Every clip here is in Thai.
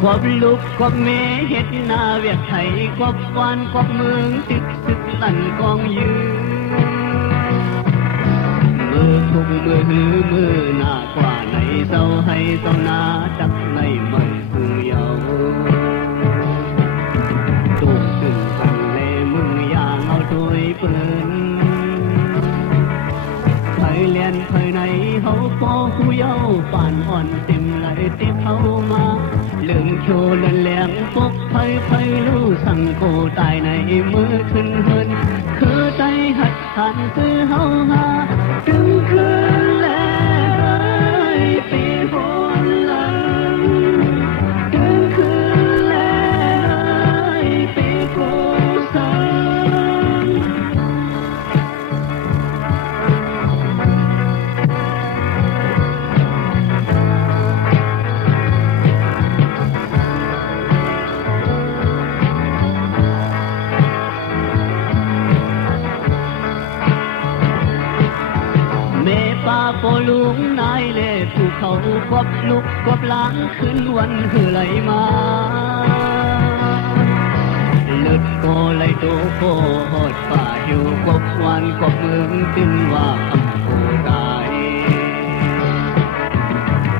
ควบลูกควบเมเฮ็ดนาเวียกไทยควบวานควบเมืองตึกตึกลั่นกองยืนมือทุกมือหือมือหน้ากว่าในเศร้าให้เศร้านาจักในไม่สูงเยาตุ้มตึงกันเลยมึงอย่าเอาด้วยปืนไผเลียนไผไหนเขาพอหูเยาป่านอ่อนเต็มไหลติเข้ามาลืมโชว์เลือนแหลมพบไผรู้สั่งโกตายในมือขึ้นเฮินคือใจหัดขันซื้อเฮาหาถึงคืนแล้วปีฝนหลังถึงคืนแล้วปีกูสังป่าโปลุงนายเล่ภูเขากบลุกกบล้างขึ้นวันคือไหลมาเลือดโกไหลโตโคหอดป่าอยู่กบวันกบเมืองตึงว่าคำโคตาย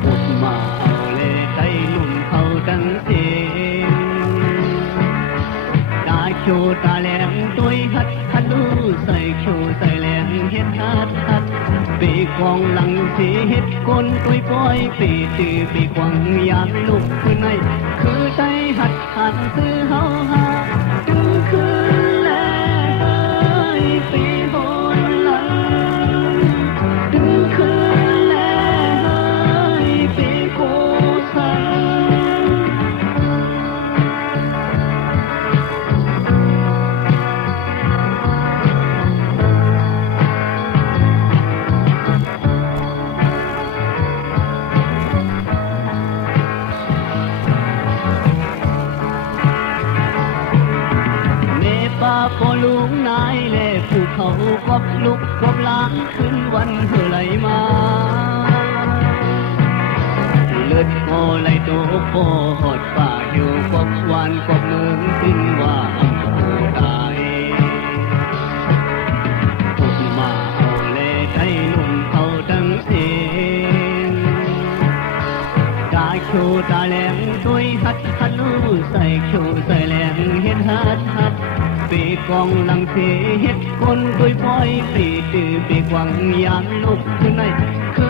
อุดมาเอาเล่ใจลุ่มเขาดังเสียงตาโชตาแหลมตัวหัดฮัดลูใส่โชใส่แหลมเฮ็ดฮัดปีกองหลังสีเฮ็ดคนตุยปอยปีจือปีกวางยามลุกขึ้นในคือใจหัดขันซื้อเฮาหาถึงคืนแล้วปีโหนหลังถึงคืนแล้วปีกูสังป่าโปลุงนายเล่ภูเขากบลุกกบล้างขึ้นวันเหือไหลมาเลือดโคไหลโตโคหอดป่าอยู่กบวานกบเมืองสิ้นว่าอังโคตายพวกมาเอาเล่ใจลุ่มเขาทั้งเสียงตาโชตาแหลมด้วยฮัดฮัดลูใส่โชใส่แหลมเฮ็ดฮัดปีกองหลังเสียเฮ็ดคนตุยปอยปีจือปีกวังยามลุกขึ้นในคือ